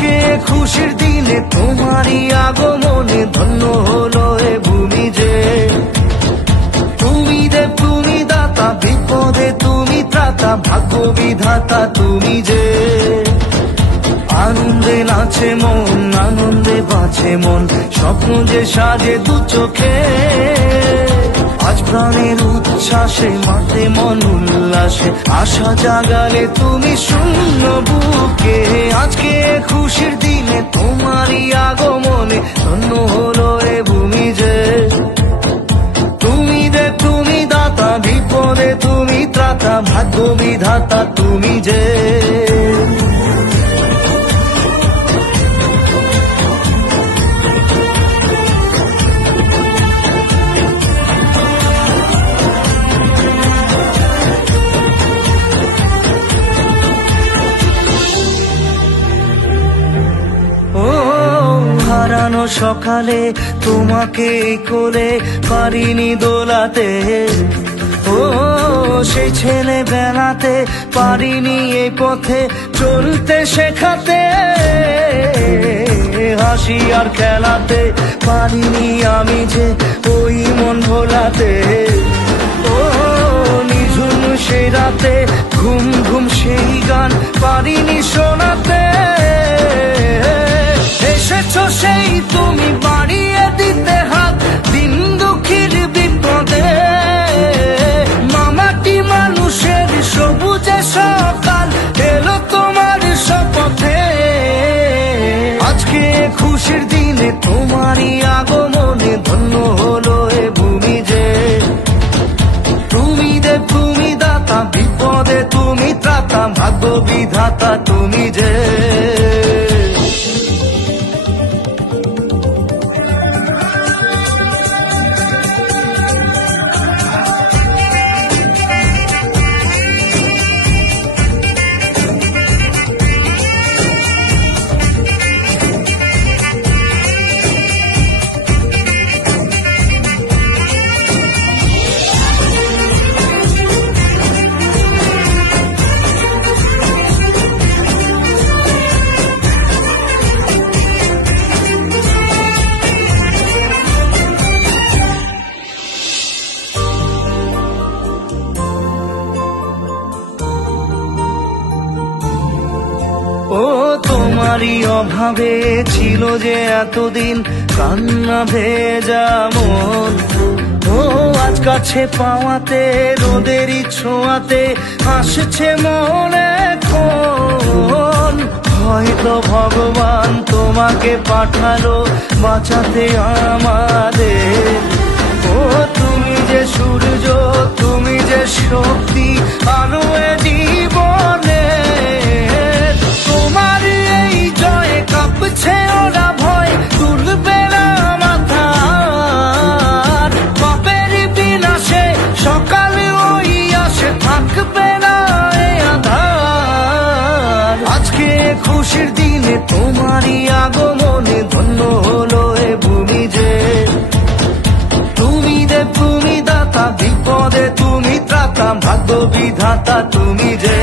আজকে খুশির দিনে তোমারই আগমনে ধন্য হলো এ ভূমি যে। তুমি দেব তুমি দাতা, বিপদে তুমি ত্রাতা, ভাগ্য বিধাতা তুমি যে। আনন্দে নাচে মন, আনন্দে বাঁচে মন, স্বপ্ন যে সাজে দু চোখে। আজ প্রাণের উচ্ছ্বাসে মাতে মন উল্লাসে, আশা জাগালে তুমি শূন্য বুকে। আজকে খুশির দিনে তোমারই আগমনে ধন্য হলো এ ভূমি যে। তুমি দেব তুমি দাতা, বিপদে তুমি ত্রাতা, ভাগ্য বিধাতা তুমি যে। হারানো সকালে তোমাকে কোলে পারিনি দোলাতে, ও সেই ছেলে বেলাতে পারিনি এই পথে চলতে শেখাতে। হাসি আর খেলাতে পারিনি আমি যে ওই মন ভোলাতে। ও নিঝুম সেই রাতে ঘুম ঘুম সেই গান পারিনি শোনাতে। এসেছো সেই তুমি বাড়িয়ে দিতে হাত দিন দুঃখীর বিপদে। মামাটি মানুষের সবুজে সকাল এলো তোমার শপথে। আজকে খুশির দিনে তোমারই আগমনে ধন্য হলো এ ভূমি যে। তুমি দেব তুমি দাতা, বিপদে তুমি ত্রাতা, ভাগ্য বিধাতা তুমি যে। ও তোমারই অভাবে ছিল যে এতদিন কান্না ভেজা মন। ও আজ কাছে পাওয়াতে রোদেরই ছোঁয়াতে আসছে মনে কোন। হয়তো ভগবান তোমাকে পাঠালো বাঁচাতে আমাদের। ও তুমি যে সূর্য, তুমি যে শক্তি, আলো এ জীবনে। তোমার এই জয়ে কাঁপছে ওরা ভয়, তুলবে না মাথা। পাপের বিনাশে সকালে ওই আসে, থাকবে না এ আধার। আজকে খুশির দিনে তোমারই আগমনে ধন্য হলো এ ভূমি যে। তুমি দেব তুমি দাতা, বিপদে তুমি ত্রাতা, ভাগ্য বিধাতা তুমি যে।